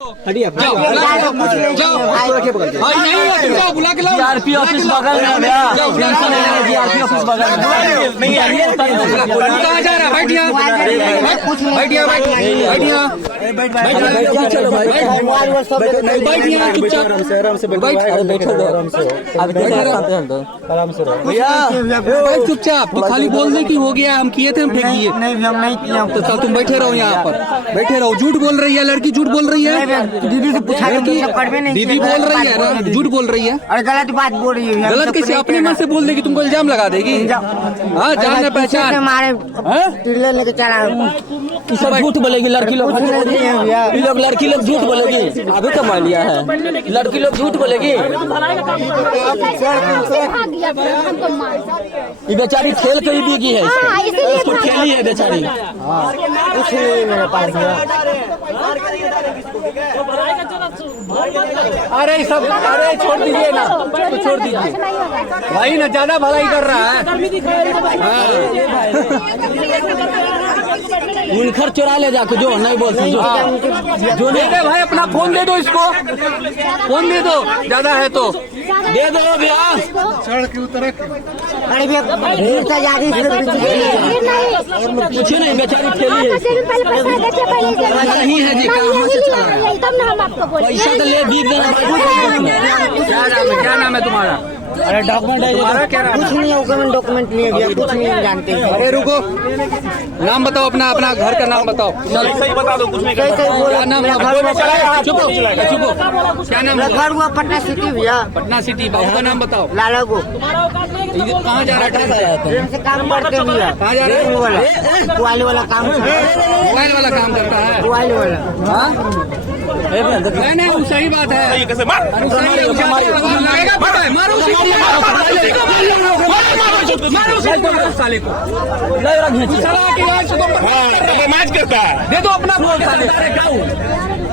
हटिए जाओ बुला के लाओ। जीआरपी ऑफिस बगल में है भैया, टेंशन नहीं है, जीआरपी ऑफिस बगल में कहाँ जा रहा है? बैठ यहाँ, बैठ यहाँ, बैठ यहाँ, चलो भाई, बैठ यहाँ चुपचाप बैठ चुपचाप। तो खाली बोल दे कि हो गया, हम किए थे, हम फेंक दिए। नहीं हम नहीं किया। तो कल तुम बैठे रहो यहाँ पर, बैठे रहो। झूठ बोल रही है लड़की, झूठ बोल रही है। दीदी से पूछा दीदी बोल रही है ना, झूठ बोल रही है। और गलत बात बोल रही है। गलत कैसे? अपने मन से बोल देगी, तुमको इल्जाम लगा देगी। हाँ, जान है पहचान। हमारे टिल्ले लेके चला सब झूठ बोलेगी लड़की लोग, ये लोग लड़की लोग झूठ बोलेगी। अभी तो मान लिया है, लड़की लोग झूठ बोलेगी। ये बेचारी खेल के ही बीगी है, इसको खेली है बेचारी। कुछ नहीं मेरे पास। अरे सब, अरे छोड़ दीजिए ना, तो छोड़ दीजिए भाई ना, ज्यादा भलाई कर रहा है। उनखर चुरा ले जाके, जो नहीं बोलते जो दे दे भाई, अपना फोन दे दो इसको, फोन दे दो, ज्यादा है तो दे दो भैया। अरे भैया कुछ नहीं, बेचारी खेली है। नहीं है जी, कहाँ से चल रहा है? पैसा तो ले बीत देना। क्या नाम है तुम्हारा? अरे डॉक्यूमेंट तुम्हारा क्या नाम कुछ नहीं है, डॉक्यूमेंट नहीं है भैया, कुछ नहीं जानते। अरे रुको, नाम बताओ अपना, अपना घर का नाम बताओ। सही बता दो, कुछ नहीं क्या नाम है? चुप चुप, क्या नाम है? घर हुआ पटना सिटी भैया, पटना सिटी। बाबू का नाम बताओ। लाला को। कहाँ जा रहा है? ट्रेन से काम करते भैया। कहाँ जा रहा है? वाले वाला काम मोबाइल वाला काम करता है। वाले वाला। हाँ? नहीं नहीं, वो सही बात है। कैसे मार साले को मैच करता है। दे दो अपना फोन। साले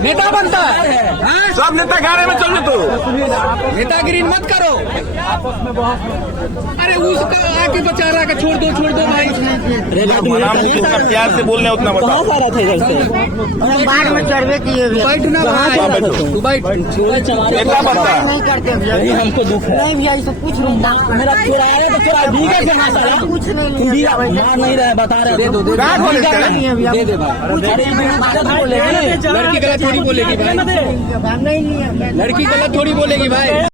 नेता बनता है। सब नेता गाने में चल तो नेतागिरी मत करो। अरे उसका आके बचा रहा है, छोड़ दो भाई। प्यार से बोलने उतना कहाँ से आ रहा था इधर से? बाढ़ में चढ़वे किए भैया। बैठ ना भाई, तू बैठ। नेता बनता है। नहीं करते भैया, हमको दुख है। नहीं भैया, सब कुछ नहीं। मेरा चुराया तो चुरा भीगा के ना साला। कुछ नहीं तुम भी मार नहीं रहे, बता रहे। दे दो, दे दो, दे दे भाई। लड़की गलत थोड़ी बोलेगी भाई, नहीं लड़की गलत थोड़ी बोलेगी भाई।